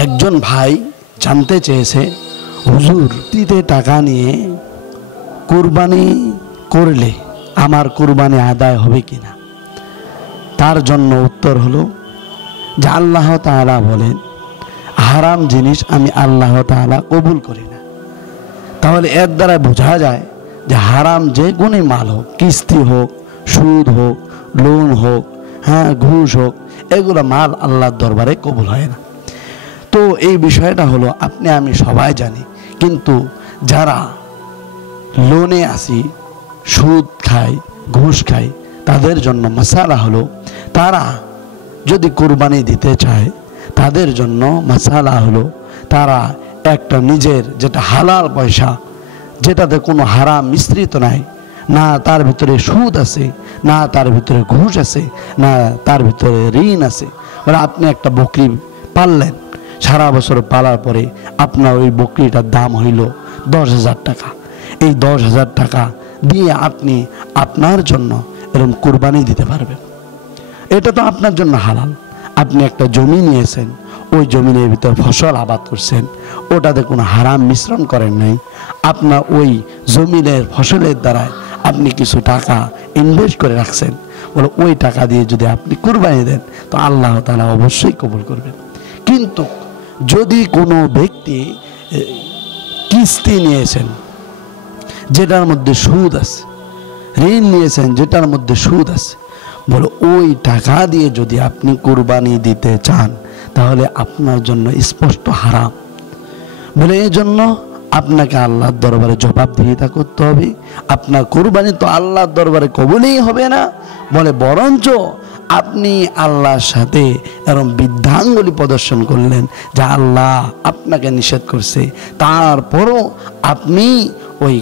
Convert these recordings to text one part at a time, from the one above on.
একজন ভাই জানতে চেয়েছে, হুজুর কিস্তিতে টাকা নিয়ে কুরবানি করলে আমার কুরবানি আদায় হবে কিনা। তার জন্য উত্তর হলো যে আল্লাহ তাআলা বলেন, হারাম জিনিস আমি আল্লাহ তাআলা কবুল করি না। তাহলে এর দ্বারা বোঝা যায় যে হারাম যে কোনো মাল হোক, কিস্তি হোক, সুদ হোক, লোন হোক, ঘুষ হোক, এগুলো মাল আল্লাহর দরবারে কবুল হয় না। তো এই বিষয়টা হলো আপনি আমি সবাই জানি, কিন্তু যারা লোনে আসি, সুদ খায়, ঘুষ খায়, তাদের জন্য মাসালা হলো তারা যদি কুরবানি দিতে চায়, তাদের জন্য মাসালা হলো তারা একটা নিজের যেটা হালাল পয়সা, যেটাতে কোনো হারাম মিশ্রিত নাই, না তার ভিতরে সুদ আছে, না তার ভিতরে ঘুষ আছে, না তার ভিতরে ঋণ আছে। মানে আপনি একটা বকরি পাললেন, সারা বছর পালার পরে আপনার ওই বকরিটার দাম হইল 10,000 টাকা। এই 10,000 টাকা দিয়ে আপনি আপনার জন্য এরকম কুরবানি দিতে পারবেন। এটা তো আপনার জন্য হালাল। আপনি একটা জমি নিয়েছেন, ওই জমিনের ভিতর ফসল আবাদ করছেন, ওটাতে কোনো হারাম মিশ্রণ করেন নাই। আপনার ওই জমিনের ফসলের দ্বারা আপনি কিছু টাকা ইনভেস্ট করে রাখছেন, বলে ওই টাকা দিয়ে যদি আপনি কুরবানি দেন তো আল্লাহ তাআলা অবশ্যই কবুল করবেন। কিন্তু যদি কোনো ব্যক্তি কিস্তি নিয়েছেন যেটার মধ্যে সুদ আছে, ঋণ নিয়েছেন যেটার মধ্যে সুদ আছে, বলে ওই টাকা দিয়ে যদি আপনি কুরবানি দিতে চান তাহলে আপনার জন্য স্পষ্ট হারাম। বলে এই জন্য আপনাকে আল্লাহর দরবারে জবাবদিহিতা করতে হবে। আপনার কুরবানি তো আল্লাহর দরবারে কবুলই হবে না, বলে বরঞ্চ আপনি আল্লাহর সাথে এরকম বৃদ্ধাঙ্গুলি প্রদর্শন করলেন যে আল্লাহ আপনাকে নিষেধ করছে, তারপরও আপনি ওই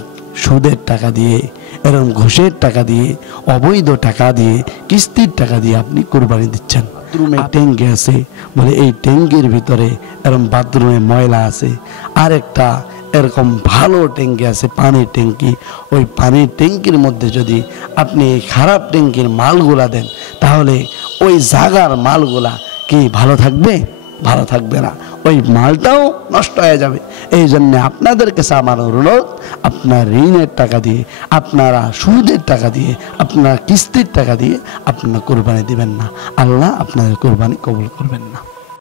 সুদের টাকা দিয়ে, এরকম ঘুষের টাকা দিয়ে, অবৈধ টাকা দিয়ে, কিস্তির টাকা দিয়ে আপনি কুরবানি দিচ্ছেন। বাথরুমে ট্যাঙ্কি আছে, বলে এই ট্যাঙ্কির ভিতরে এরকম বাথরুমে ময়লা আছে, আরেকটা এরকম ভালো ট্যাঙ্কি আছে, পানির ট্যাঙ্কি, ওই পানির ট্যাঙ্কির মধ্যে যদি আপনি খারাপ ট্যাঙ্কির মালগুলা দেন তাহলে ওই জায়গার মালগুলা কি ভালো থাকবে? ভালো থাকবে না, ওই মালটাও নষ্ট হয়ে যাবে। এই জন্য আপনাদের কাছে আমার অনুরোধ, আপনার ঋণের টাকা দিয়ে, আপনারা সুদের টাকা দিয়ে, আপনার কিস্তির টাকা দিয়ে আপনারা কুরবানি দিবেন না। আল্লাহ আপনাদের কুরবানি কবুল করবেন না।